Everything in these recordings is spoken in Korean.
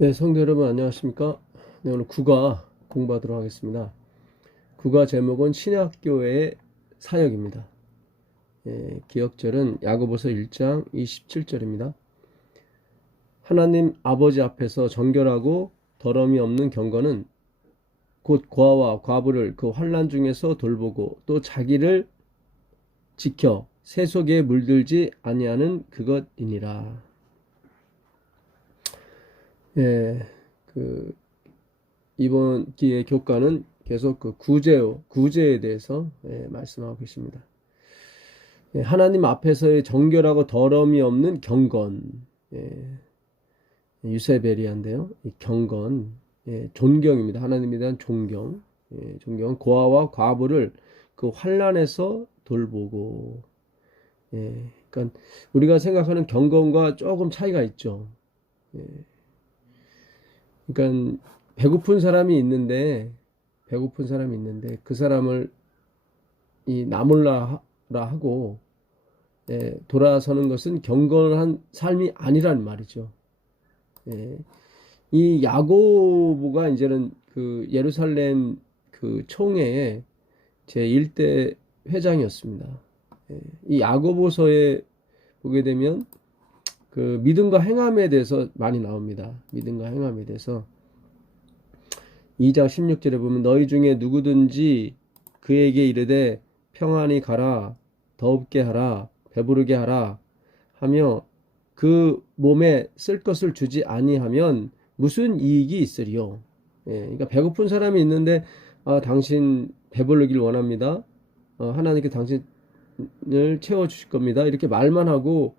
네, 성도 여러분 안녕하십니까? 네, 오늘 국어 공부하도록 하겠습니다. 국어 제목은 신약교회의 사역입니다. 기억절은 야고보서 1장 27절입니다. 하나님 아버지 앞에서 정결하고 더러움이 없는 경건은 곧 고아와 과부를 그 환난 중에서 돌보고 또 자기를 지켜 새 속에 물들지 아니하는 그것이니라. 예, 그 이번 기회 교과는 계속 그 구제에 대해서 말씀하고 계십니다. 하나님 앞에서의 정결하고 더러움이 없는 경건, 유세베리아인데요. 이 경건, 존경입니다. 하나님에 대한 존경, 존경은 고아와 과부를 그 환난에서 돌보고, 그러니까 우리가 생각하는 경건과 조금 차이가 있죠. 그러니까 배고픈 사람이 있는데 그 사람을 이 나몰라 하고 돌아서는 것은 경건한 삶이 아니란 말이죠. 이 야고보가 이제는 그 예루살렘 그 총회의 제 1대 회장이었습니다. 이 야고보서에 보게 되면 그 믿음과 행함에 대해서 많이 나옵니다. 믿음과 행함에 대해서 2장 16절에 보면 너희 중에 누구든지 그에게 이르되 평안히 가라 더웁게 하라 배부르게 하라 하며 그 몸에 쓸 것을 주지 아니하면 무슨 이익이 있으리요. 그러니까 배고픈 사람이 있는데 당신 배부르길 원합니다. 하나님께 당신을 채워주실 겁니다. 이렇게 말만 하고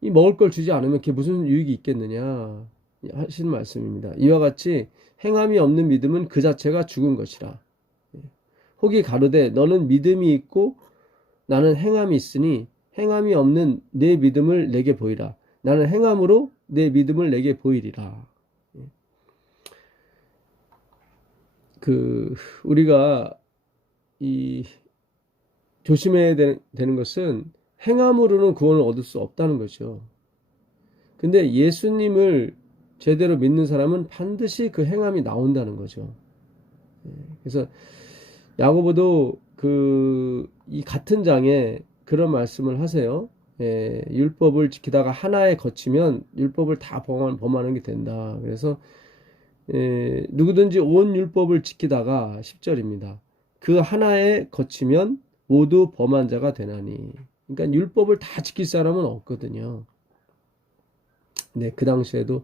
이 먹을 걸 주지 않으면 그게 무슨 유익이 있겠느냐 하신 말씀입니다. 이와 같이 행함이 없는 믿음은 그 자체가 죽은 것이라. 혹이 가로되 너는 믿음이 있고 나는 행함이 있으니 행함이 없는 내 믿음을 내게 보이라. 나는 행함으로 내 믿음을 내게 보이리라. 우리가 이 조심해야 되는 것은 행함으로는 구원을 얻을 수 없다는 거죠. 근데 예수님을 제대로 믿는 사람은 반드시 그 행함이 나온다는 거죠. 그래서 야고보도 이 같은 장에 그런 말씀을 하세요. 율법을 지키다가 하나에 거치면 율법을 다 범하는 게 된다. 그래서 누구든지 온 율법을 지키다가 10절입니다. 그 하나에 거치면 모두 범한 자가 되나니. 그러니까 율법을 다 지킬 사람은 없거든요. 네, 그 당시에도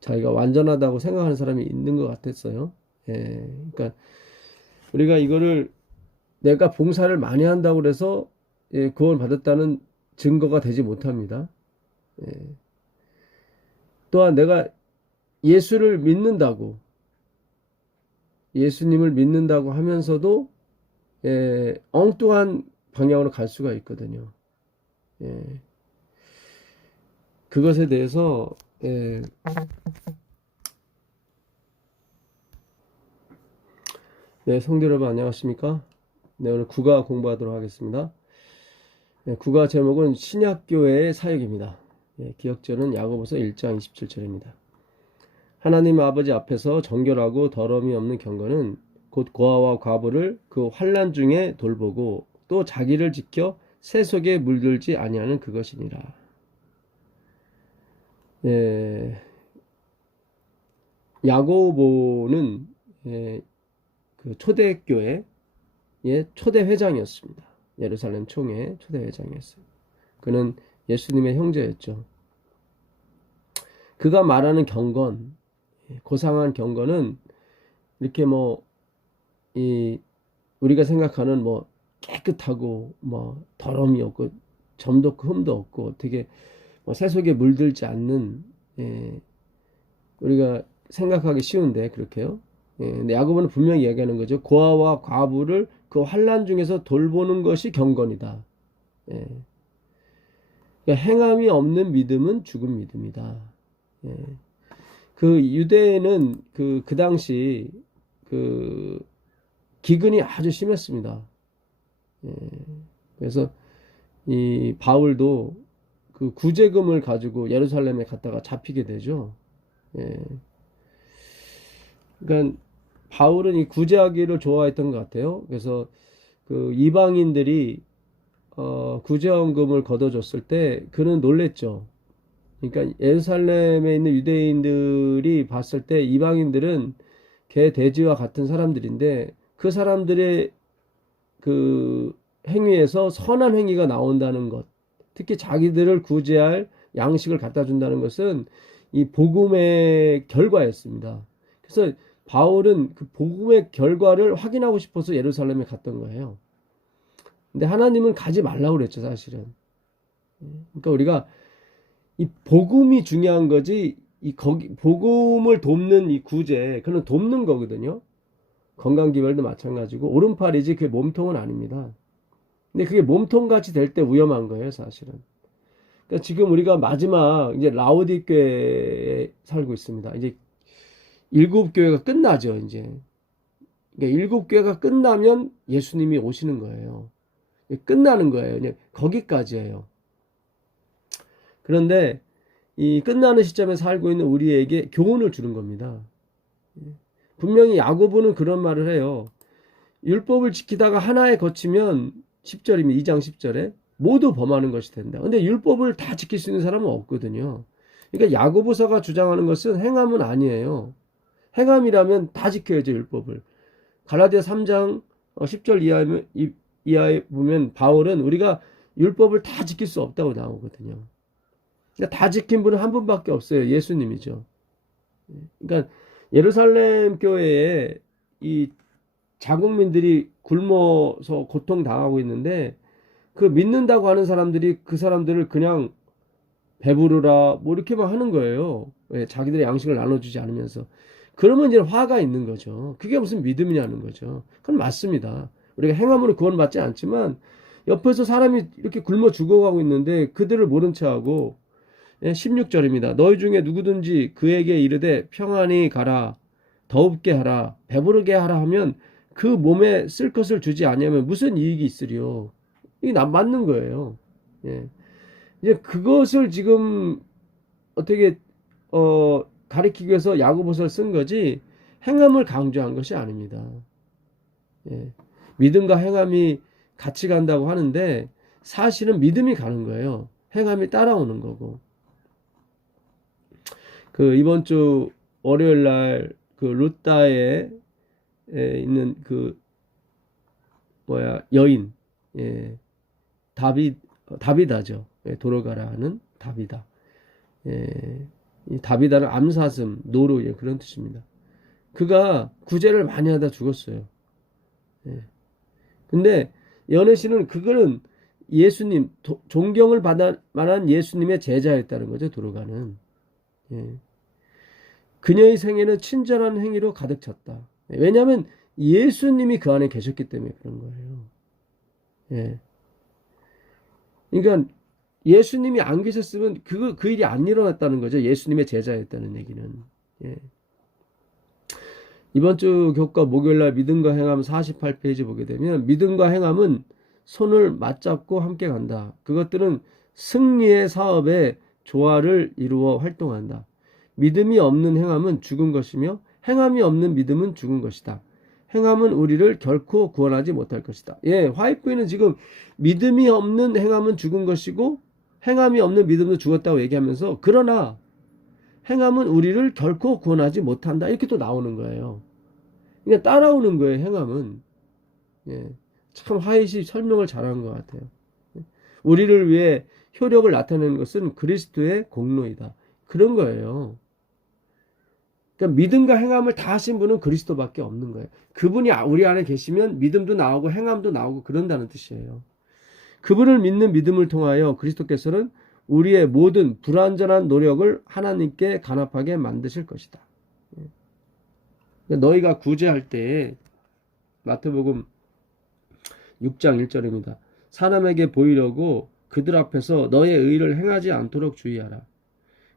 자기가 완전하다고 생각하는 사람이 있는 것 같았어요. 그러니까 우리가 이거를 내가 봉사를 많이 한다고 해서 구원 받았다는 증거가 되지 못합니다. 또한 내가 예수님을 믿는다고 하면서도 엉뚱한 방향으로 갈 수가 있거든요. 그것에 대해서 네, 성도 여러분 안녕하십니까? 네, 오늘 국어 공부하도록 하겠습니다. 국어 제목은 신약교회의 사역입니다. 기억절은 야고보서 1장 27절입니다. 하나님 아버지 앞에서 정결하고 더러움이 없는 경건은 곧 고아와 과부를 그 환난 중에 돌보고 또 자기를 지켜 새 속에 물들지 아니하는 그것이니라. 야고보는 그 초대교회의 초대 회장이었습니다. 예루살렘 총회 초대 회장이었어요. 그는 예수님의 형제였죠. 그가 말하는 경건, 고상한 경건은 이렇게 우리가 생각하는 깨끗하고 더러움이 없고 점도 없고 흠도 없고 되게 세속에 물들지 않는 우리가 생각하기 쉬운데 그렇게요. 근데 야고보는 분명히 이야기하는 거죠. 고아와 과부를 그 환난 중에서 돌보는 것이 경건이다. 그러니까 행함이 없는 믿음은 죽은 믿음이다. 그 유대에는 그 당시 기근이 아주 심했습니다. 그래서 이 바울도 그 구제금을 가지고 예루살렘에 갔다가 잡히게 되죠. 예. 그러니까 바울은 이 구제하기를 좋아했던 것 같아요. 그래서 그 이방인들이 구제원금을 걷어줬을 때 그는 놀랬죠. 그러니까 예루살렘에 있는 유대인들이 봤을 때 이방인들은 개 돼지와 같은 사람들인데 그 사람들의 그 행위에서 선한 행위가 나온다는 것, 특히 자기들을 구제할 양식을 갖다 준다는 것은 이 복음의 결과였습니다. 그래서 바울은 그 복음의 결과를 확인하고 싶어서 예루살렘에 갔던 거예요. 근데 하나님은 가지 말라고 그랬죠, 사실은. 그러니까 우리가 이 복음이 중요한 거지, 복음을 돕는 이 구제, 그는 돕는 거거든요. 건강기별도 마찬가지고, 오른팔이지 그게 몸통은 아닙니다. 근데 그게 몸통같이 될 때 위험한 거예요, 사실은. 그러니까 지금 우리가 마지막, 이제 라오디게에 살고 있습니다. 이제 7교회가 끝나죠, 이제. 그러니까 7교회가 끝나면 예수님이 오시는 거예요. 끝나는 거예요. 그냥 거기까지예요. 그런데 이 끝나는 시점에 살고 있는 우리에게 교훈을 주는 겁니다. 분명히 야고보는 그런 말을 해요. 율법을 지키다가 하나에 거치면 10절이면 2장 10절에 모두 범하는 것이 된다. 근데 율법을 다 지킬 수 있는 사람은 없거든요. 그러니까 야고보서가 주장하는 것은 행함은 아니에요. 행함이라면 다 지켜야죠, 율법을. 갈라디아 3장 10절 이하에 보면 바울은 우리가 율법을 다 지킬 수 없다고 나오거든요. 그러니까 다 지킨 분은 한 분밖에 없어요. 예수님이죠. 그러니까 예루살렘 교회에 이 자국민들이 굶어서 고통당하고 있는데 그 믿는다고 하는 사람들이 그 사람들을 그냥 배부르라 뭐 이렇게만 하는 거예요. 왜? 자기들의 양식을 나눠주지 않으면서. 그러면 이제 화가 있는 거죠. 그게 무슨 믿음이냐는 거죠. 그건 맞습니다. 우리가 행함으로 구원받지 않지만 옆에서 사람이 이렇게 굶어 죽어가고 있는데 그들을 모른 체하고 16절입니다. 너희 중에 누구든지 그에게 이르되 평안히 가라, 더웁게 하라, 배부르게 하라 하면 그 몸에 쓸 것을 주지 아니하면 무슨 이익이 있으리요. 이게 맞는 거예요. 예. 이제 그것을 지금 어떻게 가리키기 위해서 야고보서를 쓴 거지 행함을 강조한 것이 아닙니다. 예. 믿음과 행함이 같이 간다고 하는데 사실은 믿음이 가는 거예요. 행함이 따라오는 거고. 그 이번 주 월요일 날 그 루다에 있는 그 여인, 예, 다비다죠. 예, 돌아가라 하는 다비다. 예, 이 다비다는 암사슴, 노루, 예, 그런 뜻입니다. 그가 구제를 많이 하다 죽었어요. 예. 근데 연애씨는 그거는 예수님, 존경을 받을 만한 예수님의 제자였다는 거죠, 도로가는. 예. 그녀의 생애는 친절한 행위로 가득 찼다. 왜냐하면 예수님이 그 안에 계셨기 때문에 그런 거예요. 예. 그러니까 예수님이 안 계셨으면 그 일이 안 일어났다는 거죠. 예수님의 제자였다는 얘기는. 예. 이번 주 교과 목요일날 믿음과 행함 48페이지 보게 되면 믿음과 행함은 손을 맞잡고 함께 간다. 그것들은 승리의 사업에 조화를 이루어 활동한다. 믿음이 없는 행함은 죽은 것이며 행함이 없는 믿음은 죽은 것이다. 행함은 우리를 결코 구원하지 못할 것이다. 예, 화이트부인은 지금 믿음이 없는 행함은 죽은 것이고 행함이 없는 믿음도 죽었다고 얘기하면서 그러나 행함은 우리를 결코 구원하지 못한다. 이렇게 또 나오는 거예요. 그러니까 따라오는 거예요, 행함은. 예, 참 화이트이 설명을 잘한 것 같아요. 우리를 위해 효력을 나타내는 것은 그리스도의 공로이다. 그런 거예요. 그러니까 믿음과 행함을 다 하신 분은 그리스도밖에 없는 거예요. 그분이 우리 안에 계시면 믿음도 나오고 행함도 나오고 그런다는 뜻이에요. 그분을 믿는 믿음을 통하여 그리스도께서는 우리의 모든 불완전한 노력을 하나님께 간합하게 만드실 것이다. 너희가 구제할 때 마태복음 6장 1절입니다. 사람에게 보이려고 그들 앞에서 너의 의를 행하지 않도록 주의하라.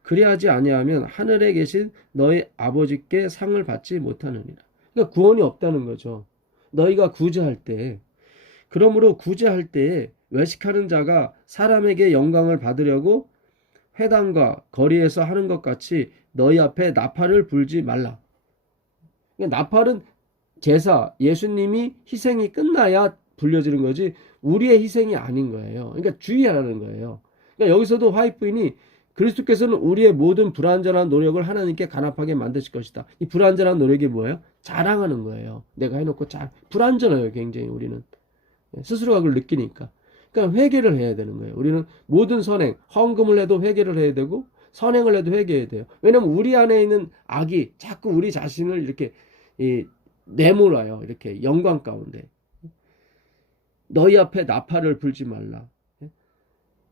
그리하지 아니하면 하늘에 계신 너희 아버지께 상을 받지 못하느니라. 그러니까 구원이 없다는 거죠. 너희가 구제할 때. 그러므로 구제할 때에 외식하는 자가 사람에게 영광을 받으려고 회당과 거리에서 하는 것 같이 너희 앞에 나팔을 불지 말라. 그러니까 나팔은 제사, 예수님이 희생이 끝나야 불려지는 거지 우리의 희생이 아닌 거예요. 그러니까 주의하라는 거예요. 그러니까 여기서도 화이트 부인이 그리스도께서는 우리의 모든 불완전한 노력을 하나님께 간합하게 만드실 것이다. 이 불완전한 노력이 뭐예요? 자랑하는 거예요. 내가 해놓고 불완전해요. 굉장히 우리는. 스스로가 그걸 느끼니까. 그러니까 회개를 해야 되는 거예요. 우리는 모든 선행, 헌금을 해도 회개를 해야 되고 선행을 해도 회개해야 돼요. 왜냐면 우리 안에 있는 악이 자꾸 우리 자신을 이렇게 내몰아요. 이렇게 영광 가운데. 너희 앞에 나팔을 불지 말라.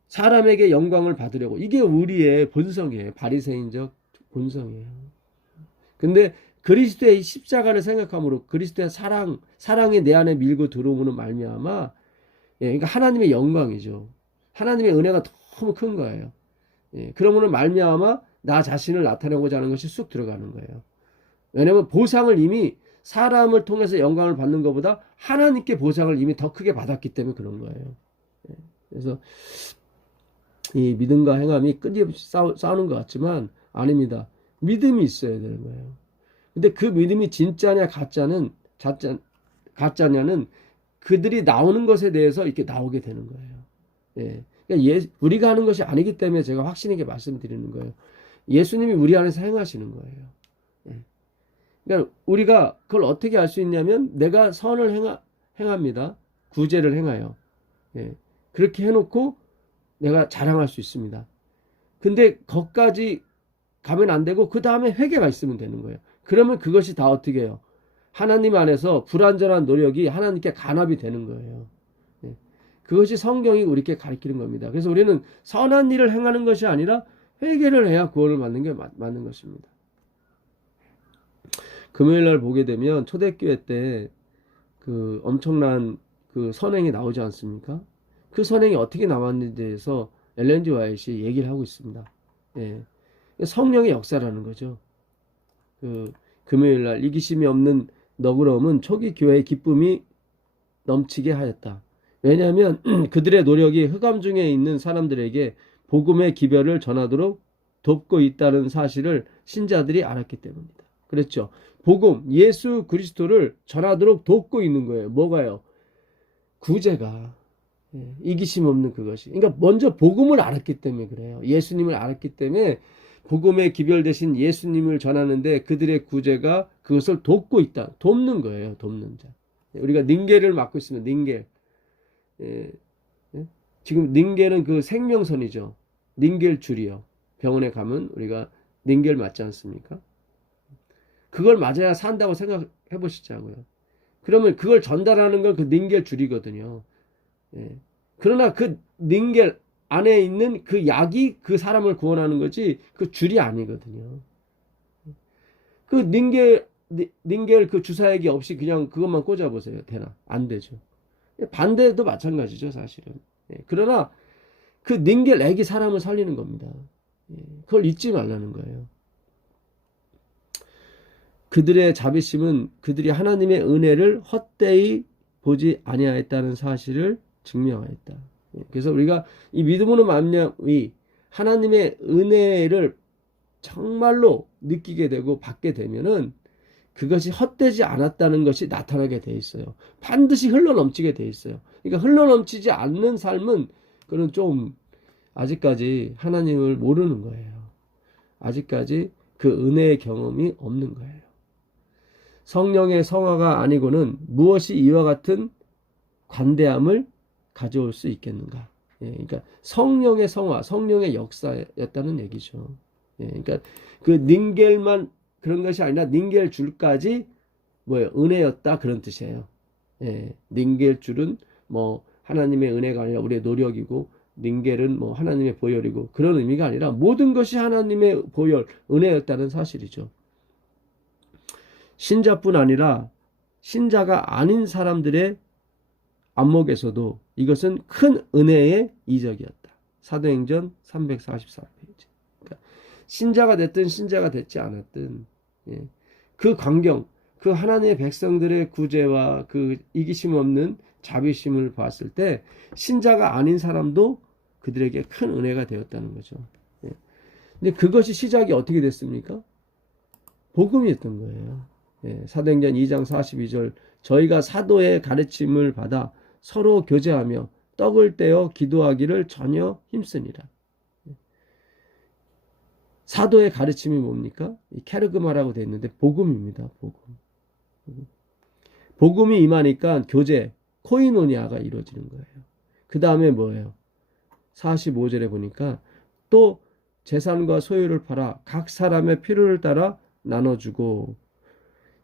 사람에게 영광을 받으려고. 이게 우리의 본성이에요. 바리새인적 본성이에요. 근데 그리스도의 십자가를 생각함으로 그리스도의 사랑이 내 안에 밀고 들어오는 말미암아 그러니까 하나님의 영광이죠. 하나님의 은혜가 너무 큰 거예요. 그러므로 말미암아 나 자신을 나타내고자 하는 것이 쑥 들어가는 거예요. 왜냐하면 보상을 이미 사람을 통해서 영광을 받는 것보다 하나님께 보상을 이미 더 크게 받았기 때문에 그런 거예요. 그래서 이 믿음과 행함이 끊임없이 싸우는 것 같지만 아닙니다. 믿음이 있어야 되는 거예요. 근데 그 믿음이 진짜냐 가짜냐는 그들이 나오는 것에 대해서 이렇게 나오게 되는 거예요. 그러니까 우리가 하는 것이 아니기 때문에 제가 확신 있게 말씀드리는 거예요. 예수님이 우리 안에서 행하시는 거예요. 그러니까 우리가 그걸 어떻게 알 수 있냐면 내가 선을 행합니다. 구제를 행하여. 그렇게 해놓고 내가 자랑할 수 있습니다. 근데 거기까지 가면 안 되고 그 다음에 회개가 있으면 되는 거예요. 그러면 그것이 다 어떻게 해요? 하나님 안에서 불완전한 노력이 하나님께 간합이 되는 거예요. 그것이 성경이 우리께 가르치는 겁니다. 그래서 우리는 선한 일을 행하는 것이 아니라 회개를 해야 구원을 받는 게 맞는 것입니다. 금요일 날 보게 되면 초대교회 때 그 엄청난 그 선행이 나오지 않습니까? 그 선행이 어떻게 나왔는지에 대해서 엘렌 G. 화이트이 얘기를 하고 있습니다. 성령의 역사라는 거죠. 그 금요일 날 이기심이 없는 너그러움은 초기 교회의 기쁨이 넘치게 하였다. 왜냐하면 그들의 노력이 흑암 중에 있는 사람들에게 복음의 기별을 전하도록 돕고 있다는 사실을 신자들이 알았기 때문입니다. 그렇죠. 복음, 예수 그리스도를 전하도록 돕고 있는 거예요. 뭐가요? 구제가. 이기심 없는 그것이. 그러니까 먼저 복음을 알았기 때문에 그래요. 예수님을 알았기 때문에 복음의 기별 대신 예수님을 전하는데 그들의 구제가 그것을 돕고 있다. 돕는 거예요. 돕는 자. 우리가 닝겔을 맡고 있으면 닝겔. 지금 닝겔은 그 생명선이죠. 닝겔 줄이요. 병원에 가면 우리가 닝겔 맞지 않습니까? 그걸 맞아야 산다고 생각해 보시자고요. 그러면 그걸 전달하는 건 그 닝겔 줄이거든요. 그러나 그 닝겔 안에 있는 그 약이 그 사람을 구원하는 거지 그 줄이 아니거든요. 그 닝겔 그 주사액이 없이 그냥 그것만 꽂아보세요. 되나? 안 되죠. 반대도 마찬가지죠, 사실은. 그러나 그 닝겔 액이 사람을 살리는 겁니다. 그걸 잊지 말라는 거예요. 그들의 자비심은 그들이 하나님의 은혜를 헛되이 보지 아니하였다는 사실을 증명하였다. 그래서 우리가 이 믿음으로 말미암이 하나님의 은혜를 정말로 느끼게 되고 받게 되면은 그것이 헛되지 않았다는 것이 나타나게 돼 있어요. 반드시 흘러넘치게 돼 있어요. 그러니까 흘러넘치지 않는 삶은 그건 좀 아직까지 하나님을 모르는 거예요. 아직까지 그 은혜의 경험이 없는 거예요. 성령의 성화가 아니고는 무엇이 이와 같은 관대함을 가져올 수 있겠는가? 그러니까 성령의 성화, 성령의 역사였다는 얘기죠. 그러니까 그 닝겔만 그런 것이 아니라 닝겔 줄까지 뭐예요? 은혜였다 그런 뜻이에요. 닝겔 줄은 뭐 하나님의 은혜가 아니라 우리의 노력이고 닝겔은 뭐 하나님의 보혈이고 그런 의미가 아니라 모든 것이 하나님의 보혈, 은혜였다는 사실이죠. 신자뿐 아니라 신자가 아닌 사람들의 안목에서도 이것은 큰 은혜의 이적이었다. 사도행전 344페이지. 그러니까 신자가 됐든 신자가 됐지 않았든 그 광경, 그 하나님의 백성들의 구제와 그 이기심 없는 자비심을 봤을 때 신자가 아닌 사람도 그들에게 큰 은혜가 되었다는 거죠. 근데 그것이 시작이 어떻게 됐습니까? 복음이었던 거예요. 예, 사도행전 2장 42절 저희가 사도의 가르침을 받아 서로 교제하며 떡을 떼어 기도하기를 전혀 힘쓰니라. 사도의 가르침이 뭡니까? 케르그마라고 되어 있는데 복음입니다. 복음. 복음이 임하니까 교제, 코이노니아가 이루어지는 거예요. 그 다음에 뭐예요? 45절에 보니까 또 재산과 소유를 팔아 각 사람의 필요를 따라 나눠주고,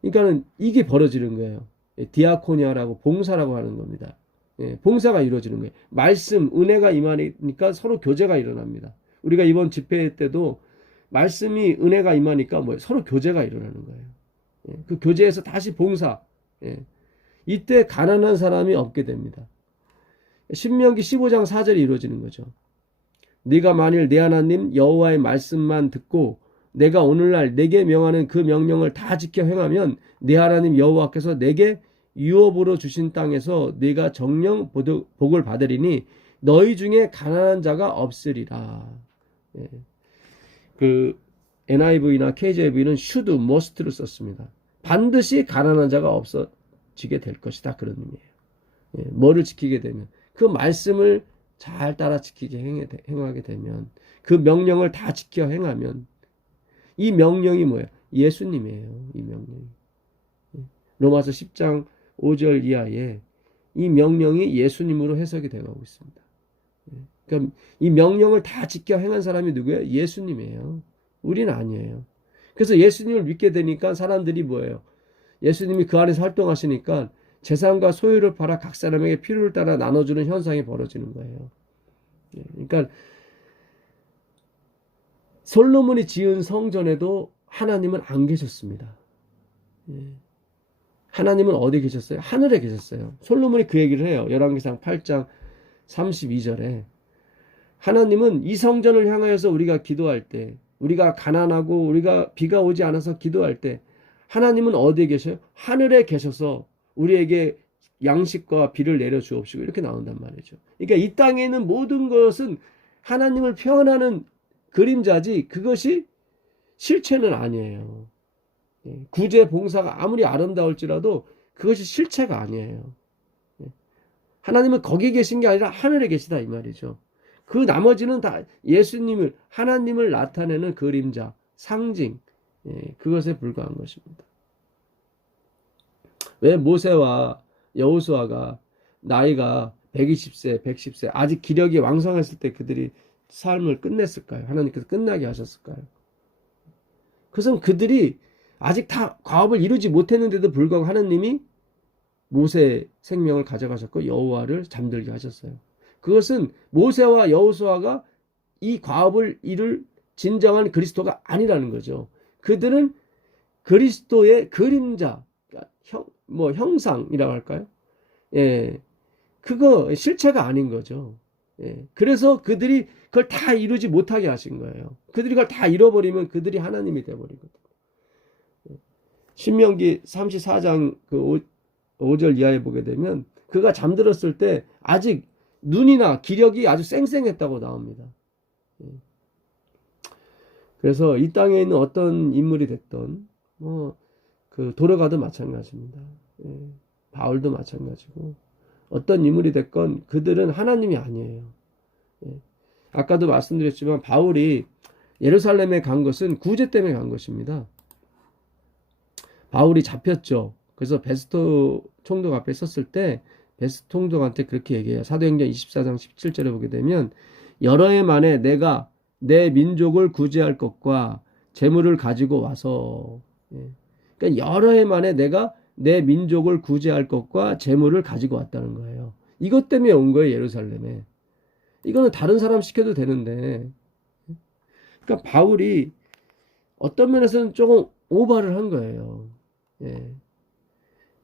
그러니까는 이게 벌어지는 거예요. 디아코니아라고 봉사라고 하는 겁니다. 봉사가 이루어지는 거예요. 말씀, 은혜가 임하니까 서로 교제가 일어납니다. 우리가 이번 집회 때도 말씀이 은혜가 임하니까 뭐예요? 서로 교제가 일어나는 거예요. 그 교제에서 다시 봉사. 이때 가난한 사람이 없게 됩니다. 신명기 15장 4절이 이루어지는 거죠. 네가 만일 내 하나님 여호와의 말씀만 듣고 내가 오늘날 내게 명하는 그 명령을 다 지켜 행하면 네 하나님 여호와께서 내게 유업으로 주신 땅에서 네가 정령 복을 받으리니 너희 중에 가난한 자가 없으리라. 그 NIV나 KJV는 should, must를 썼습니다. 반드시 가난한 자가 없어지게 될 것이다. 그런 의미예요. 뭐를 지키게 되면 그 말씀을 잘 따라 지키게 행하게 되면, 그 명령을 다 지켜 행하면, 이 명령이 뭐예요? 예수님이에요. 이 명령이. 로마서 10장 5절 이하에 이 명령이 예수님으로 해석이 되어가고 있습니다. 그러니까 이 명령을 다 지켜 행한 사람이 누구예요? 예수님이에요. 우리는 아니에요. 그래서 예수님을 믿게 되니까 사람들이 뭐예요? 예수님이 그 안에서 활동하시니까 재산과 소유를 팔아 각 사람에게 필요를 따라 나눠주는 현상이 벌어지는 거예요. 그러니까 솔로몬이 지은 성전에도 하나님은 안 계셨습니다. 하나님은 어디 계셨어요? 하늘에 계셨어요. 솔로몬이 그 얘기를 해요. 열왕기상 8장 32절에 하나님은 이 성전을 향하여서 우리가 기도할 때, 우리가 가난하고 우리가 비가 오지 않아서 기도할 때 하나님은 어디에 계셔요? 하늘에 계셔서 우리에게 양식과 비를 내려 주옵시고, 이렇게 나온단 말이죠. 그러니까 이 땅에 있는 모든 것은 하나님을 표현하는 그림자지 그것이 실체는 아니에요. 구제 봉사가 아무리 아름다울지라도 그것이 실체가 아니에요. 하나님은 거기 계신 게 아니라 하늘에 계시다 이 말이죠. 그 나머지는 다 예수님을, 하나님을 나타내는 그림자, 상징, 그것에 불과한 것입니다. 왜 모세와 여호수아가 나이가 120세, 110세 아직 기력이 왕성했을 때 그들이 삶을 끝냈을까요? 하나님께서 끝나게 하셨을까요? 그것은 그들이 아직 다 과업을 이루지 못했는데도 불구하고 하나님이 모세의 생명을 가져가셨고 여호와를 잠들게 하셨어요. 그것은 모세와 여호수아가 이 과업을 이룰 진정한 그리스도가 아니라는 거죠. 그들은 그리스도의 그림자, 형상이라고 할까요? 그거 실체가 아닌 거죠. 그래서 그들이 그걸 다 이루지 못하게 하신 거예요. 그들이 그걸 다 잃어버리면 그들이 하나님이 되어버리거든요. 신명기 34장 그 5절 이하에 보게 되면 그가 잠들었을 때 아직 눈이나 기력이 아주 쌩쌩했다고 나옵니다. 그래서 이 땅에 있는 어떤 인물이 됐던 그 도로가도 마찬가지입니다. 바울도 마찬가지고 어떤 인물이 됐건 그들은 하나님이 아니에요. 아까도 말씀드렸지만 바울이 예루살렘에 간 것은 구제 때문에 간 것입니다. 바울이 잡혔죠. 그래서 베스토 총독 앞에 섰을 때 베스토 총독한테 그렇게 얘기해요. 사도행전 24장 17절에 보게 되면 여러 해 만에 내가 내 민족을 구제할 것과 재물을 가지고 와서, 그러니까 여러 해 만에 내가 내 민족을 구제할 것과 재물을 가지고 왔다는 거예요. 이것 때문에 온 거예요, 예루살렘에. 이거는 다른 사람 시켜도 되는데, 그러니까 바울이 어떤 면에서는 조금 오바를 한 거예요.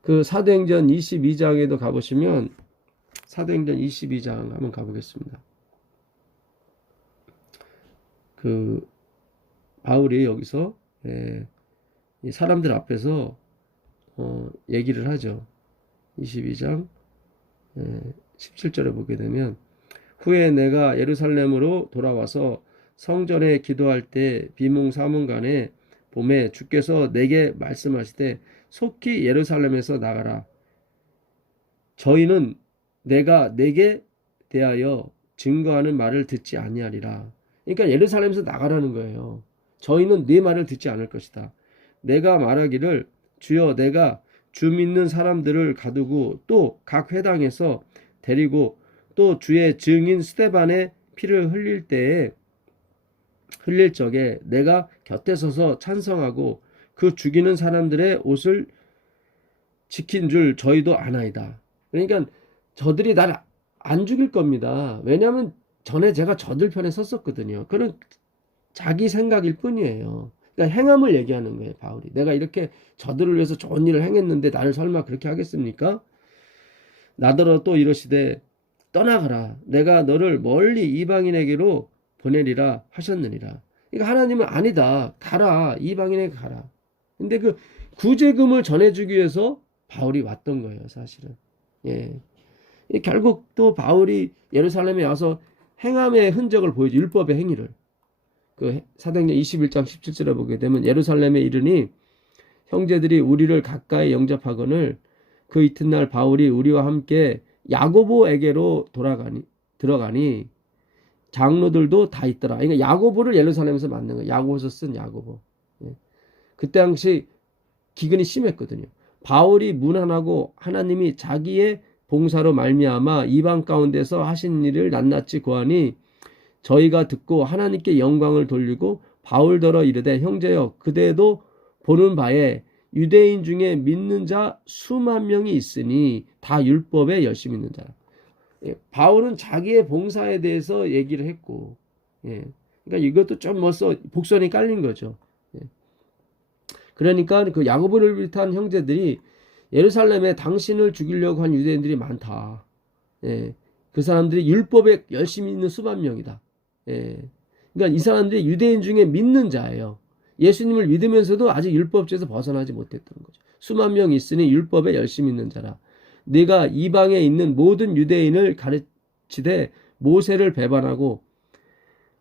그 사도행전 22장에도 가보시면 사도행전 22장 한번 가보겠습니다. 그 바울이 여기서 이 사람들 앞에서 얘기를 하죠. 22장 17절에 보게 되면 후에 내가 예루살렘으로 돌아와서 성전에 기도할 때 비몽사몽간에 봄에 주께서 내게 말씀하실 때 속히 예루살렘에서 나가라. 저희는 내가 내게 대하여 증거하는 말을 듣지 아니하리라. 그러니까 예루살렘에서 나가라는 거예요. 저희는 네 말을 듣지 않을 것이다. 내가 말하기를 주여 내가 주 믿는 사람들을 가두고 또 각 회당에서 데리고 또 주의 증인 스데반의 피를 흘릴 적에 내가 곁에 서서 찬성하고 그 죽이는 사람들의 옷을 지킨 줄 저희도 아나이다. 그러니까 저들이 날 안 죽일 겁니다. 왜냐하면 전에 제가 저들 편에 섰었거든요. 그런 자기 생각일 뿐이에요. 그러니까 행함을 얘기하는 거예요, 바울이. 내가 이렇게 저들을 위해서 좋은 일을 행했는데 나를 설마 그렇게 하겠습니까? 나더러 또 이러시되 떠나가라. 내가 너를 멀리 이방인에게로 보내리라 하셨느니라. 그러니까 하나님은 아니다. 가라. 이방인에게 가라. 근데 그 구제금을 전해주기 위해서 바울이 왔던 거예요, 사실은. 예. 결국 또 바울이 예루살렘에 와서 행함의 흔적을 보여줘. 율법의 행위를. 그 사도행전 21장 17절에 보게 되면 예루살렘에 이르니 형제들이 우리를 가까이 영접하거늘 그 이튿날 바울이 우리와 함께 야고보에게로 들어가니 장로들도 다 있더라. 그러니까 야고보를 예루살렘에서 만난 거예요. 야고보서 쓴 야고보. 예. 그때 당시 기근이 심했거든요. 바울이 문안하고 하나님이 자기의 봉사로 말미암아 이방 가운데서 하신 일을 낱낱이 고하니 저희가 듣고 하나님께 영광을 돌리고 바울더러 이르되 형제여 그대도 보는 바에 유대인 중에 믿는 자 수만 명이 있으니 다 율법에 열심히 있는 자라. 예, 바울은 자기의 봉사에 대해서 얘기를 했고, 예, 그러니까 이것도 좀 복선이 깔린 거죠. 예. 그러니까 그 야고보를 비롯한 형제들이 예루살렘에 당신을 죽이려고 한 유대인들이 많다. 예, 그 사람들이 율법에 열심히 있는 수만 명이다. 예, 그러니까 이 사람들이 유대인 중에 믿는 자예요. 예수님을 믿으면서도 아직 율법주에서 벗어나지 못했던 거죠. 수만 명 있으니 율법에 열심히 있는 자라. 네가 이방에 있는 모든 유대인을 가르치되 모세를 배반하고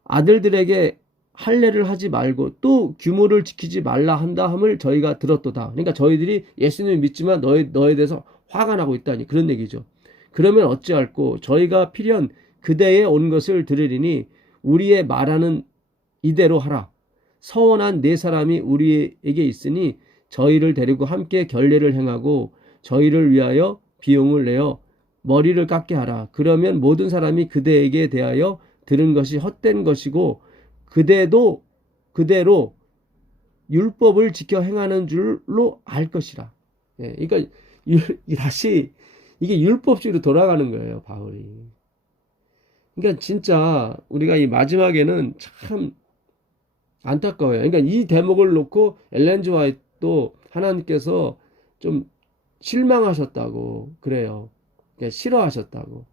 아들들에게 할례를 하지 말고 또 규모를 지키지 말라 한다 함을 저희가 들었도다. 그러니까 저희들이 예수님을 믿지만 너에 대해서 화가 나고 있다니 그런 얘기죠. 그러면 어찌할꼬 저희가 필연 그대에 온 것을 들으리니 우리의 말하는 이대로 하라. 서원한 네 사람이 우리에게 있으니 저희를 데리고 함께 결례를 행하고 저희를 위하여 비용을 내어 머리를 깎게 하라. 그러면 모든 사람이 그대에게 대하여 들은 것이 헛된 것이고 그대도 그대로 율법을 지켜 행하는 줄로 알 것이라. 예, 그러니까 다시 이게 율법주의로 돌아가는 거예요, 바울이. 그러니까 진짜 우리가 이 마지막에는 참 안타까워요. 그러니까 이 대목을 놓고 엘렌 지 화이트도 하나님께서 좀 실망하셨다고 그래요. 그러니까 싫어하셨다고.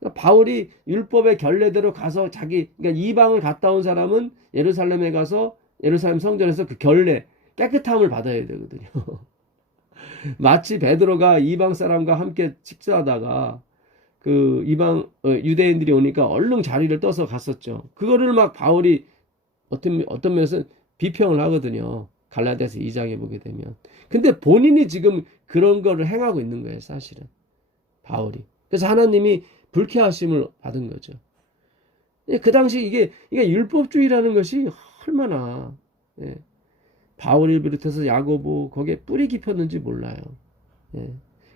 그러니까 바울이 율법의 결례대로 가서 그러니까 이방을 갔다 온 사람은 예루살렘에 가서 예루살렘 성전에서 그 결례 깨끗함을 받아야 되거든요. 마치 베드로가 이방 사람과 함께 식사하다가 그 유대인들이 오니까 얼른 자리를 떠서 갔었죠. 그거를 막 바울이 어떤 면에서 비평을 하거든요. 갈라디아서 2장에 보게 되면. 근데 본인이 지금 그런 거를 행하고 있는 거예요, 사실은. 바울이. 그래서 하나님이 불쾌하심을 받은 거죠. 그 당시 이게 율법주의라는 것이 얼마나 바울을 비롯해서 야고보 거기에 뿌리 깊었는지 몰라요.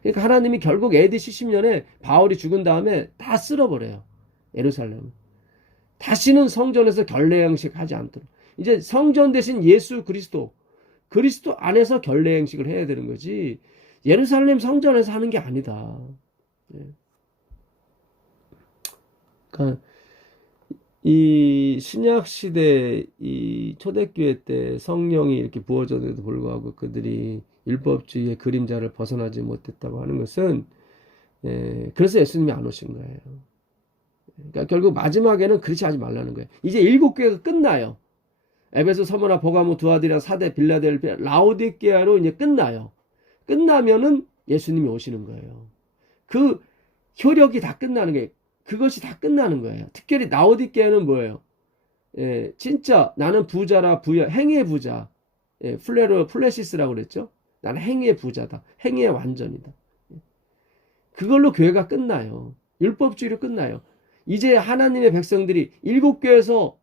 그러니까 하나님이 결국 AD 70년에 바울이 죽은 다음에 다 쓸어버려요. 예루살렘. 다시는 성전에서 결례 행식 하지 않도록. 이제 성전 대신 예수 그리스도 안에서 결례 행식을 해야 되는 거지. 예루살렘 성전에서 하는 게 아니다. 그러니까 이 신약 시대 이 초대교회 때 성령이 이렇게 부어져도 불구하고 그들이 율법주의의 그림자를 벗어나지 못했다고 하는 것은 그래서 예수님이 안 오신 거예요. 그러니까 결국 마지막에는 그렇지 하지 말라는 거예요. 이제 7교회가 끝나요. 에베소, 서머나, 보가모, 두아디라, 사대, 빌라델피아, 라오디게아로 이제 끝나요. 끝나면은 예수님이 오시는 거예요. 그 효력이 다 끝나는 거예요. 그것이 다 끝나는 거예요. 특별히 라오디게아는 뭐예요? 진짜 나는 부자라 부여 행위의 부자. 플레시스라고 그랬죠. 나는 행위의 부자다. 행위의 완전이다. 그걸로 교회가 끝나요. 율법주의로 끝나요. 이제 하나님의 백성들이 7교회에서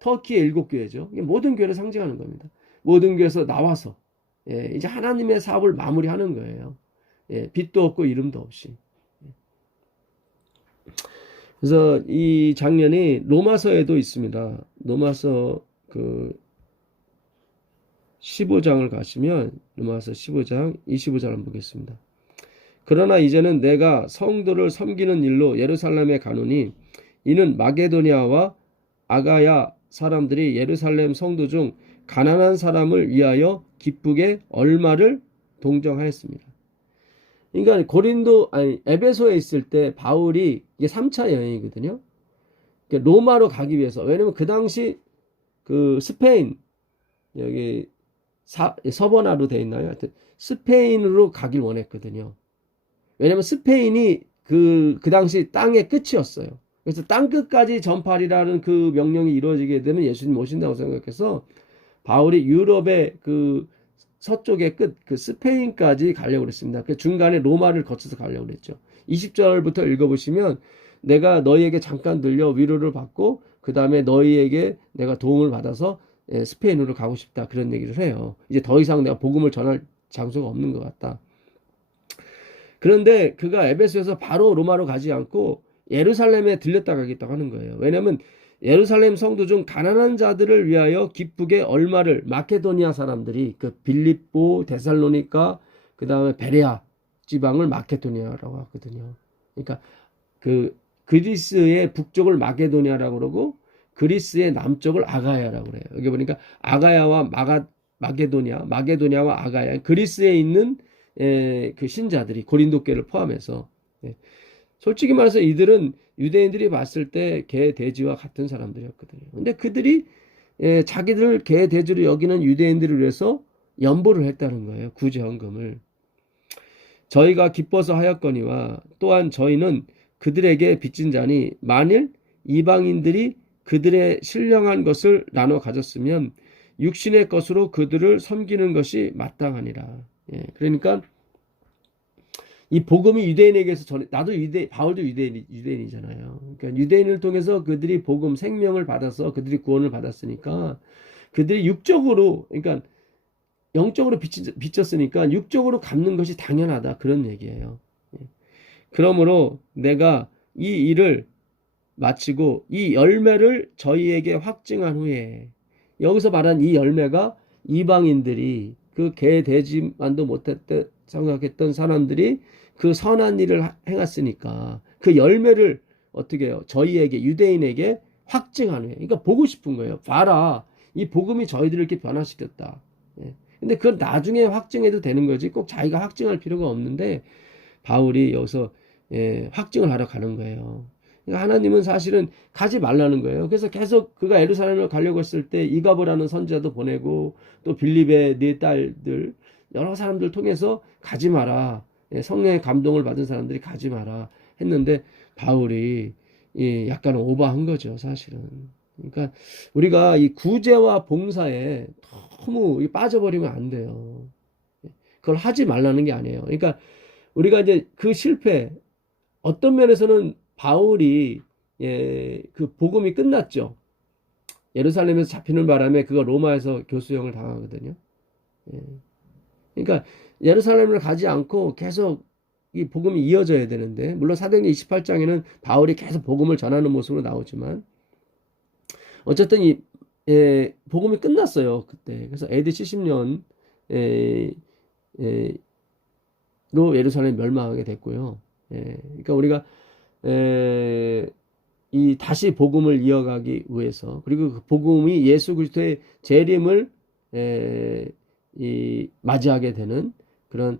터키의 7교회죠. 모든 교회를 상징하는 겁니다. 모든 교회에서 나와서 이제 하나님의 사업을 마무리하는 거예요. 빛도 없고 이름도 없이. 그래서 이 장면이 로마서에도 있습니다. 로마서 그 15장을 가시면 로마서 15장 25절 한번 보겠습니다. 그러나 이제는 내가 성도를 섬기는 일로 예루살렘에 가노니 이는 마게도니아와 아가야 사람들이 예루살렘 성도 중 가난한 사람을 위하여 기쁘게 얼마를 동정하였습니다. 그러니까 에베소에 있을 때 바울이 이게 3차 여행이거든요. 그러니까 로마로 가기 위해서. 왜냐면 그 당시 그 스페인 여기 서번화로 되어 있나요? 하여튼 스페인으로 가길 원했거든요. 왜냐면 스페인이 그 당시 땅의 끝이었어요. 그래서 땅 끝까지 전파하리라는 그 명령이 이루어지게 되면 예수님 오신다고 생각해서 바울이 유럽의 그 서쪽의 끝, 그 스페인까지 가려고 그랬습니다. 그 중간에 로마를 거쳐서 가려고 그랬죠. 20절부터 읽어보시면 내가 너희에게 잠깐 들려 위로를 받고 그 다음에 너희에게 내가 도움을 받아서 스페인으로 가고 싶다. 그런 얘기를 해요. 이제 더 이상 내가 복음을 전할 장소가 없는 것 같다. 그런데 그가 에베소에서 바로 로마로 가지 않고 예루살렘에 들렸다 가겠다고 하는 거예요. 왜냐하면 예루살렘 성도 중 가난한 자들을 위하여 기쁘게 얼마를 마케도니아 사람들이 그 빌립보, 데살로니가 그 다음에 베레아 지방을 마케도니아라고 하거든요. 그러니까 그 그리스의 북쪽을 마게도니아라고 그러고 그리스의 남쪽을 아가야라고 그래요. 여기 보니까 아가야와 마게도니아와 아가야 그리스에 있는 그 신자들이 고린도 교회를 포함해서 솔직히 말해서 이들은 유대인들이 봤을 때 개 돼지와 같은 사람들이었거든요. 근데 그들이 자기들 개 돼지로 여기는 유대인들을 위해서 연보를 했다는 거예요. 구제헌금을. 저희가 기뻐서 하였거니와 또한 저희는 그들에게 빚진 자니 만일 이방인들이 그들의 신령한 것을 나눠 가졌으면 육신의 것으로 그들을 섬기는 것이 마땅하니라. 그러니까 이 복음이 유대인에게서 나도 바울도 유대인이잖아요. 그러니까 유대인을 통해서 그들이 복음 생명을 받아서 그들이 구원을 받았으니까 그들이 육적으로 그러니까 영적으로 빚졌으니까 육적으로 갚는 것이 당연하다 그런 얘기예요. 그러므로 내가 이 일을 마치고 이 열매를 저희에게 확증한 후에 여기서 말한 이 열매가 이방인들이 그 개 돼지만도 못했다 생각했던 사람들이 그 선한 일을 행했으니까 그 열매를 어떻게 해요? 저희에게 유대인에게 확증한 후에 그러니까 보고 싶은 거예요. 봐라 이 복음이 저희들을 이렇게 변화시켰다. 근데 그건 나중에 확증해도 되는 거지 꼭 자기가 확증할 필요가 없는데 바울이 여기서 확증을 하러 가는 거예요. 그러니까 하나님은 사실은 가지 말라는 거예요. 그래서 계속 그가 예루살렘을 가려고 했을 때 이가보라는 선지자도 보내고 또 빌립의 네 딸들 여러 사람들 통해서 가지 마라. 성령의 감동을 받은 사람들이 가지 마라 했는데 바울이 약간 오버한 거죠, 사실은. 그러니까 우리가 이 구제와 봉사에 너무 빠져버리면 안 돼요. 그걸 하지 말라는 게 아니에요. 그러니까 우리가 이제 그 실패 어떤 면에서는 바울이 그 복음이 끝났죠. 예루살렘에서 잡히는 바람에 그가 로마에서 교수형을 당하거든요. 그러니까 예루살렘을 가지 않고 계속 이 복음이 이어져야 되는데 물론 사도행전 28장에는 바울이 계속 복음을 전하는 모습으로 나오지만 어쨌든 복음이 끝났어요 그때. 그래서 AD 70년 로 예루살렘이 멸망하게 됐고요. 그러니까 우리가 이 다시 복음을 이어가기 위해서 그리고 그 복음이 예수 그리스도의 재림을 맞이하게 되는 그런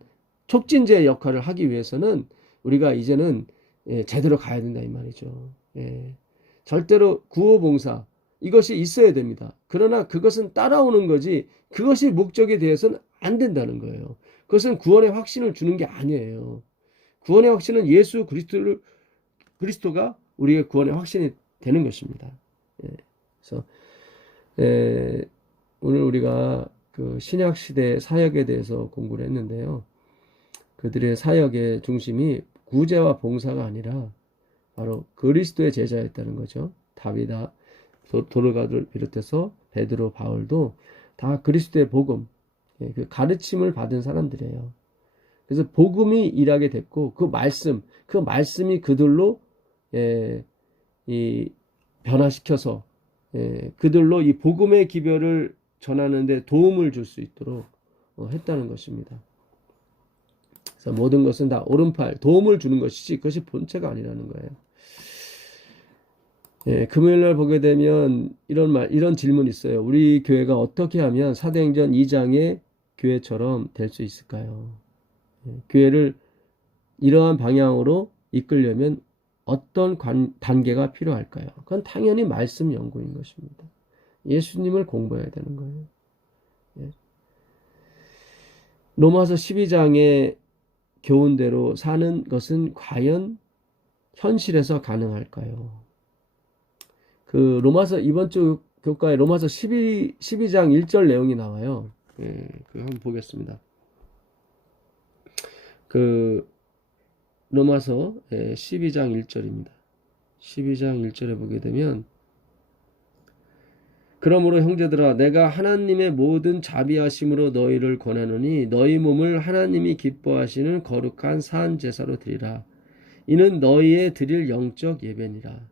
촉진제 역할을 하기 위해서는 우리가 이제는 제대로 가야 된다 이 말이죠. 절대로 구호봉사 이것이 있어야 됩니다. 그러나 그것은 따라오는 거지 그것이 목적에 대해서는 안 된다는 거예요. 그것은 구원의 확신을 주는 게 아니에요. 구원의 확신은 예수 그리스도가 우리의 구원의 확신이 되는 것입니다. 그래서 오늘 우리가 그 신약 시대 사역에 대해서 공부를 했는데요. 그들의 사역의 중심이 구제와 봉사가 아니라 바로 그리스도의 제자였다는 거죠. 다윗아, 도르가를 비롯해서 베드로, 바울도 다 그리스도의 복음, 그 가르침을 받은 사람들이에요. 그래서 복음이 일하게 됐고 그 말씀이 그들로 이 변화시켜서 그들로 이 복음의 기별을 전하는데 도움을 줄 수 있도록 했다는 것입니다. 그래서 모든 것은 다 오른팔 도움을 주는 것이지 그것이 본체가 아니라는 거예요. 금요일날 보게 되면 이런 질문이 있어요. 우리 교회가 어떻게 하면 사도행전 2장의 교회처럼 될 수 있을까요? 교회를 이러한 방향으로 이끌려면 어떤 단계가 필요할까요? 그건 당연히 말씀 연구인 것입니다. 예수님을 공부해야 되는 거예요. 로마서 12장의 교훈대로 사는 것은 과연 현실에서 가능할까요? 그 로마서 이번 주 교과에 로마서 12장 1절 내용이 나와요. 그 한번 보겠습니다. 그 로마서 12장 1절입니다. 12장 1절에 보게 되면 그러므로 형제들아 내가 하나님의 모든 자비하심으로 너희를 권하노니 너희 몸을 하나님이 기뻐하시는 거룩한 산 제사로 드리라. 이는 너희의 드릴 영적 예배니라.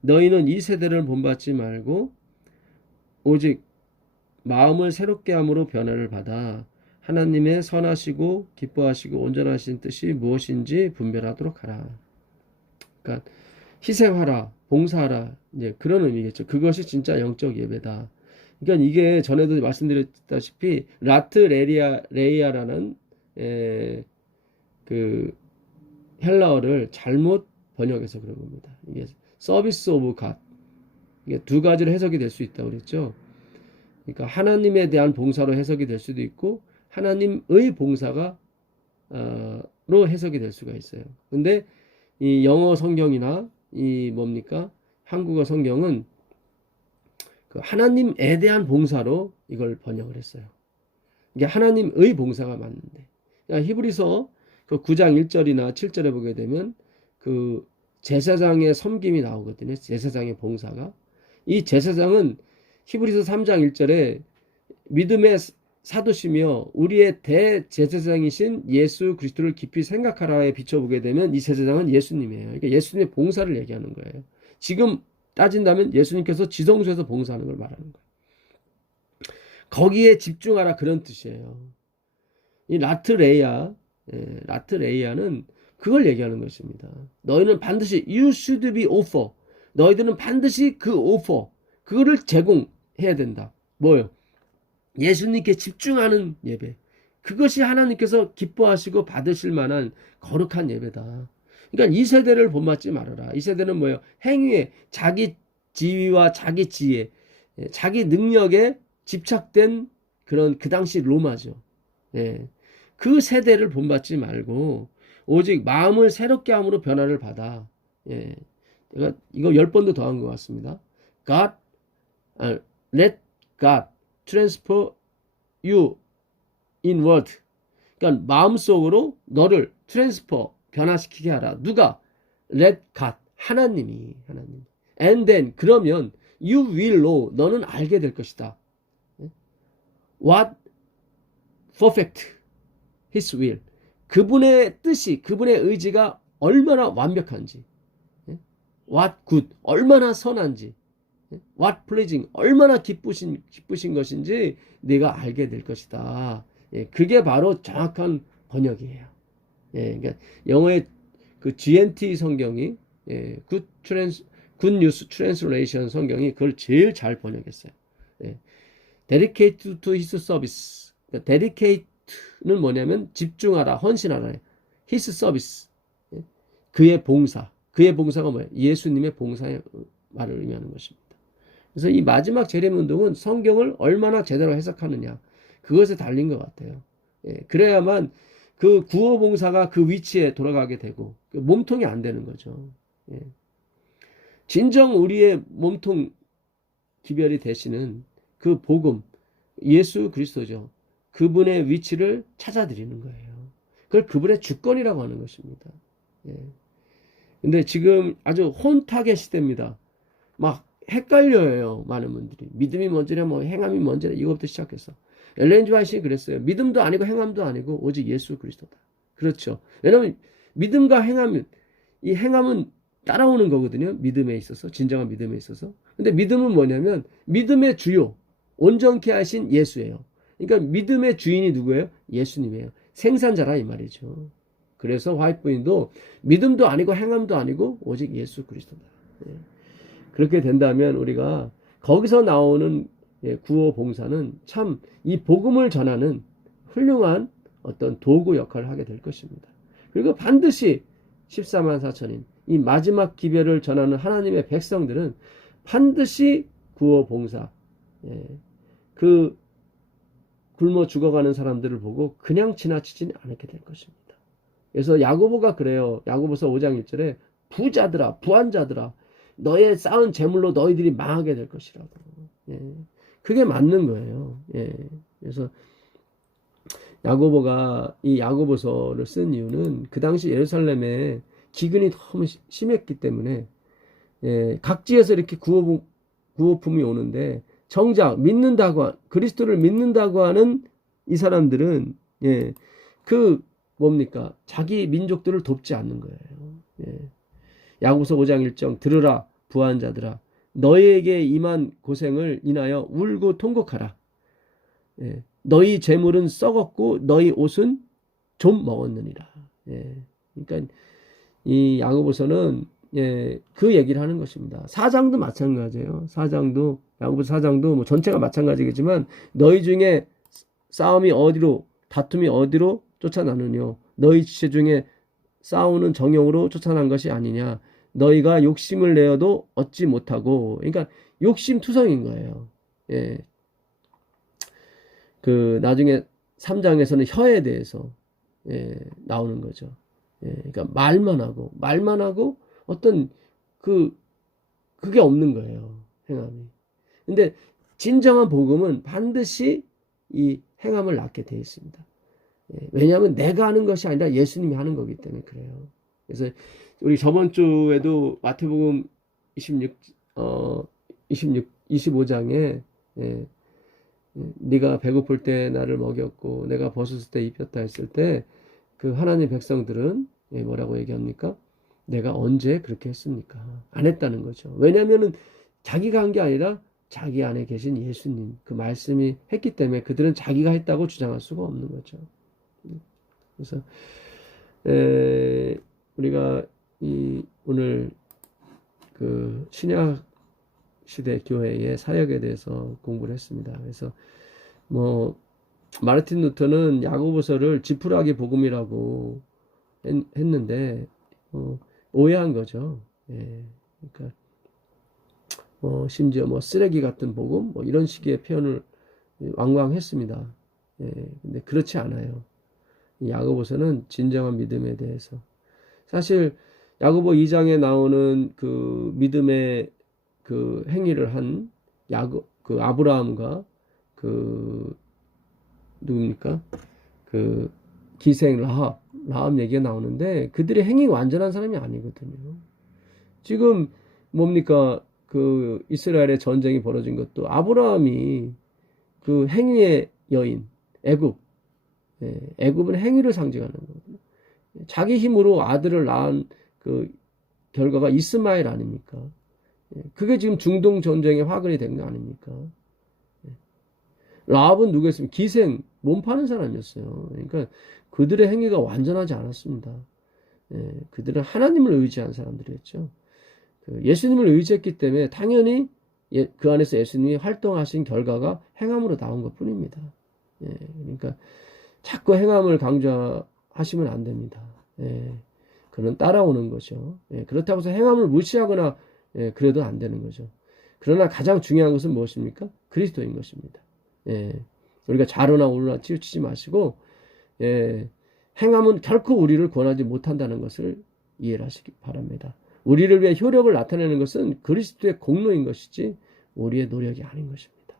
너희는 이 세대를 본받지 말고 오직 마음을 새롭게 함으로 변화를 받아 하나님의 선하시고 기뻐하시고 온전하신 뜻이 무엇인지 분별하도록 하라. 그러니까 희생하라, 봉사하라, 이제 그런 의미겠죠. 그것이 진짜 영적 예배다. 그러니까 이게 전에도 말씀드렸다시피 라트 레이아라는 그 헬라어를 잘못 번역해서 그런 겁니다. 이게 서비스 오브 갓. 이게 두 가지로 해석이 될 수 있다고 그랬죠. 그러니까 하나님에 대한 봉사로 해석이 될 수도 있고 하나님의 봉사가 로 해석이 될 수가 있어요. 근데 이 영어 성경이나 이 뭡니까? 한국어 성경은 그 하나님에 대한 봉사로 이걸 번역을 했어요. 이게 하나님의 봉사가 맞는데. 그러니까 히브리서 그 9장 1절이나 7절에 보게 되면 그 제사장의 섬김이 나오거든요. 제사장의 봉사가. 이 제사장은 히브리서 3장 1절에 믿음의 사도시며 우리의 대제사장이신 예수 그리스도를 깊이 생각하라에 비춰보게 되면 이 제사장은 예수님이에요. 그러니까 예수님의 봉사를 얘기하는 거예요. 지금 따진다면 예수님께서 지성소에서 봉사하는 걸 말하는 거예요. 거기에 집중하라 그런 뜻이에요. 이 라트레이아는 그걸 얘기하는 것입니다. 너희는 반드시 you should be offer. 너희들은 반드시 그 offer 그거를 제공해야 된다. 뭐요? 예수님께 집중하는 예배. 그것이 하나님께서 기뻐하시고 받으실 만한 거룩한 예배다. 그러니까 이 세대를 본받지 말아라. 이 세대는 뭐예요? 행위에 자기 지위와 자기 지혜, 자기 능력에 집착된 그런 그 당시 로마죠. 그 세대를 본받지 말고 오직 마음을 새롭게 함으로 변화를 받아. 제가 이거 10번도 더한 것 같습니다. Let God transfer you inward. 그러니까 마음속으로 너를 transfer 변화시키게 하라. 누가? Let God 하나님. And then 그러면 you will know 너는 알게 될 것이다. What perfect His will. 그분의 뜻이 그분의 의지가 얼마나 완벽한지. What good 얼마나 선한지. What pleasing 얼마나 기쁘신 것인지 네가 알게 될 것이다. 그게 바로 정확한 번역이에요. 그러니까 영어의 그 GNT 성경이 Good News Translation 성경이 그걸 제일 잘 번역했어요. Dedicate to His service. 그러니까 dedicate는 뭐냐면 집중하라, 헌신하라. His service. 그의 봉사. 그의 봉사가 뭐예요? 예수님의 봉사의 말을 의미하는 것입니다. 그래서 이 마지막 재림운동은 성경을 얼마나 제대로 해석하느냐 그것에 달린 것 같아요. 그래야만 그 구호봉사가 그 위치에 돌아가게 되고 몸통이 안 되는 거죠. 진정 우리의 몸통 기별이 되시는 그 복음, 예수 그리스도죠. 그분의 위치를 찾아드리는 거예요. 그걸 그분의 주권이라고 하는 것입니다. 예. 근데 지금 아주 혼탁의 시대입니다. 막 헷갈려요, 많은 분들이. 믿음이 먼저냐, 뭐 행함이 먼저냐, 이것부터 시작해서. 엘렌 지 화이트는 그랬어요. 믿음도 아니고 행함도 아니고 오직 예수 그리스도다. 그렇죠. 왜냐하면 믿음과 행함은, 이 행함은 따라오는 거거든요. 믿음에 있어서, 진정한 믿음에 있어서. 근데 믿음은 뭐냐면 믿음의 주요, 온전케 하신 예수예요. 그러니까 믿음의 주인이 누구예요? 예수님이에요. 생산자라 이 말이죠. 그래서 화이트 부인도 믿음도 아니고 행함도 아니고 오직 예수 그리스도다. 예. 그렇게 된다면 우리가 거기서 나오는 구호 봉사는 참 이 복음을 전하는 훌륭한 어떤 도구 역할을 하게 될 것입니다. 그리고 반드시 14만 4천인 이 마지막 기별을 전하는 하나님의 백성들은 반드시 구호 봉사, 그 굶어 죽어가는 사람들을 보고 그냥 지나치지는 않게 될 것입니다. 그래서 야고보가 그래요. 야고보서 5장 1절에 부자들아, 부한자들아, 너의 쌓은 재물로 너희들이 망하게 될 것이라고. 그게 맞는 거예요. 그래서 야고보가 이 야고보서를 쓴 이유는 그 당시 예루살렘에 기근이 너무 심했기 때문에 각지에서 이렇게 구호품이 오는데 정작 그리스도를 믿는다고 하는 이 사람들은 그 뭡니까? 자기 민족들을 돕지 않는 거예요. 야고보서 5장 1절 들으라 부한 자들아 너희에게 임한 고생을 인하여 울고 통곡하라. 너희 재물은 썩었고 너희 옷은 좀 먹었느니라. 그러니까 이 야고보서는 그 얘기를 하는 것입니다. 4장도 마찬가지예요. 야고보서 4장도 뭐 전체가 마찬가지겠지만 너희 중에 싸움이 어디로 다툼이 어디로 쫓아나느뇨 너희 지체 중에 싸우는 정욕으로 쫓아난 것이 아니냐 너희가 욕심을 내어도 얻지 못하고 그러니까 욕심투성인 거예요. 그 나중에 3장에서는 혀에 대해서 나오는 거죠. 그러니까 말만 하고 어떤 그게 없는 거예요. 행함이. 근데 진정한 복음은 반드시 이 행함을 낳게 되어 있습니다. 왜냐하면 내가 하는 것이 아니라 예수님이 하는 거기 때문에 그래요. 그래서 우리 저번 주에도 마태복음 25장에 네가 배고플 때 나를 먹였고 내가 벗었을 때 입혔다 했을 때 그 하나님 백성들은 뭐라고 얘기합니까? 내가 언제 그렇게 했습니까? 안 했다는 거죠. 왜냐하면은 자기가 한 게 아니라 자기 안에 계신 예수님 그 말씀이 했기 때문에 그들은 자기가 했다고 주장할 수가 없는 거죠. 그래서 우리가 오늘 그 신약 시대 교회의 사역에 대해서 공부를 했습니다. 그래서 뭐 마르틴 루터는 야고보서를 지푸라기 복음이라고 했는데 오해한 거죠. 그러니까 심지어 뭐 쓰레기 같은 복음 뭐 이런 식의 표현을 왕왕했습니다. 근데 그렇지 않아요. 야고보서는 진정한 믿음에 대해서 사실 야고보 2장에 나오는 그 믿음의 그 행위를 한 그 아브라함과 그 누굽니까? 그 기생 라합 얘기가 나오는데 그들의 행위가 완전한 사람이 아니거든요. 지금 뭡니까? 그 이스라엘의 전쟁이 벌어진 것도 아브라함이 그 행위의 여인 애굽은 행위를 상징하는 거거든요. 자기 힘으로 아들을 낳은 그 결과가 이스마엘 아닙니까? 그게 지금 중동 전쟁의 화근이 된 거 아닙니까? 라합은 누구였습니까? 기생, 몸 파는 사람이었어요. 그러니까 그들의 행위가 완전하지 않았습니다. 그들은 하나님을 의지한 사람들이었죠. 예수님을 의지했기 때문에 당연히 그 안에서 예수님이 활동하신 결과가 행함으로 나온 것 뿐입니다. 그러니까 자꾸 행함을 강조하시면 안 됩니다. 그는 따라오는 거죠. 그렇다고 해서 행함을 무시하거나 그래도 안 되는 거죠. 그러나 가장 중요한 것은 무엇입니까? 그리스도인 것입니다. 우리가 좌로나 우로나 치우치지 마시고 행함은 결코 우리를 구원하지 못한다는 것을 이해를 하시기 바랍니다. 우리를 위해 효력을 나타내는 것은 그리스도의 공로인 것이지 우리의 노력이 아닌 것입니다.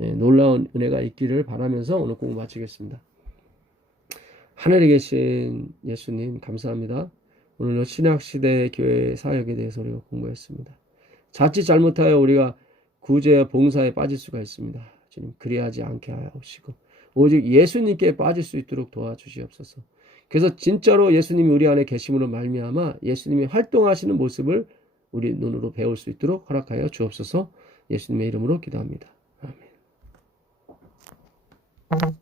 예, 놀라운 은혜가 있기를 바라면서 오늘 공부 마치겠습니다. 하늘에 계신 예수님 감사합니다. 오늘 신약시대 교회 사역에 대해서 우리가 공부했습니다. 자칫 잘못하여 우리가 구제와 봉사에 빠질 수가 있습니다. 주님 그리하지 않게 하옵시고 오직 예수님께 빠질 수 있도록 도와주시옵소서. 그래서 진짜로 예수님이 우리 안에 계심으로 말미암아 예수님이 활동하시는 모습을 우리 눈으로 배울 수 있도록 허락하여 주옵소서. 예수님의 이름으로 기도합니다. 아멘.